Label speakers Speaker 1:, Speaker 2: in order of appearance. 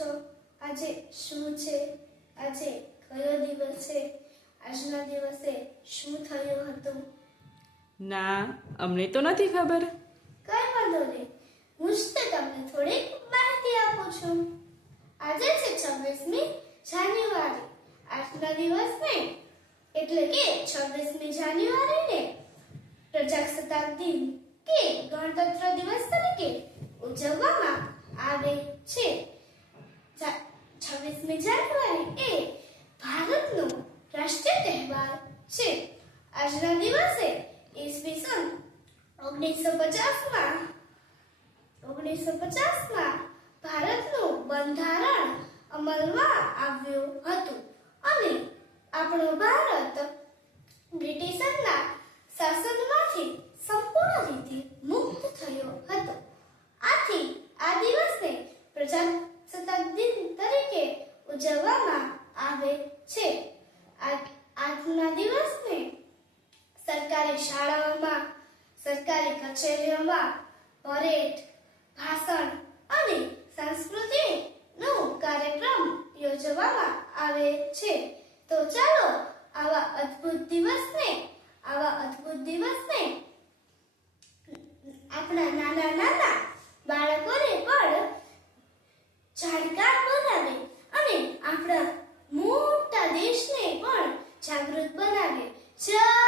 Speaker 1: આજે શું છે? આજે કયો દિવસ છે? આજના દિવસે શું થયું હતું?
Speaker 2: ના અમને તો નથી ખબર.
Speaker 1: કઈ વાંધો નહીં. હું જ તો તમને થોડીક માહિતી આપું છું. આજે છે છવ્વીસમી જાન્યુઆરી. આજના દિવસને એટલે કે છવ્વીસમી જાન્યુઆરીને પ્રજાસત્તાક દિન કે ગણતંત્ર દિવસ તરીકે ઉજવવામાં આવે છે છવ્વીસમી જાન્યુઆરી એ ભારતનો રાષ્ટ્રીય તહેવાર છે આજના દિવસે ઈસવીસન ઓગણીસો પચાસમાં ઓગણીસો પચાસમાં ભારતનું બંધારણ અમલમાં આવ્યું હતું અને આપણો ભારત બ્રિટિશરના શાસનમાંથી સંપૂર્ણ રીતે મુક્ત થયો હતો. આથી આ દિવસને પ્રજાસત્તાક દિન તરીકે ઉજવવામાં આવે છે. આજના સરકારી શાળાઓમાં, સરકારી કચેરીઓમાં પરેડ, ભાષણ અને સંસ્કૃતિનો કાર્યક્રમ યોજવામાં આવે છે. તો ચાલો આવા અદ્ભુત દિવસને, આવા અદ્ભુત દિવસને આપણા નાના નાના બાળકોને પણ જાણકાર બનાવે અને આપણા મોટા દેશને પણ જાગૃત બનાવે. જય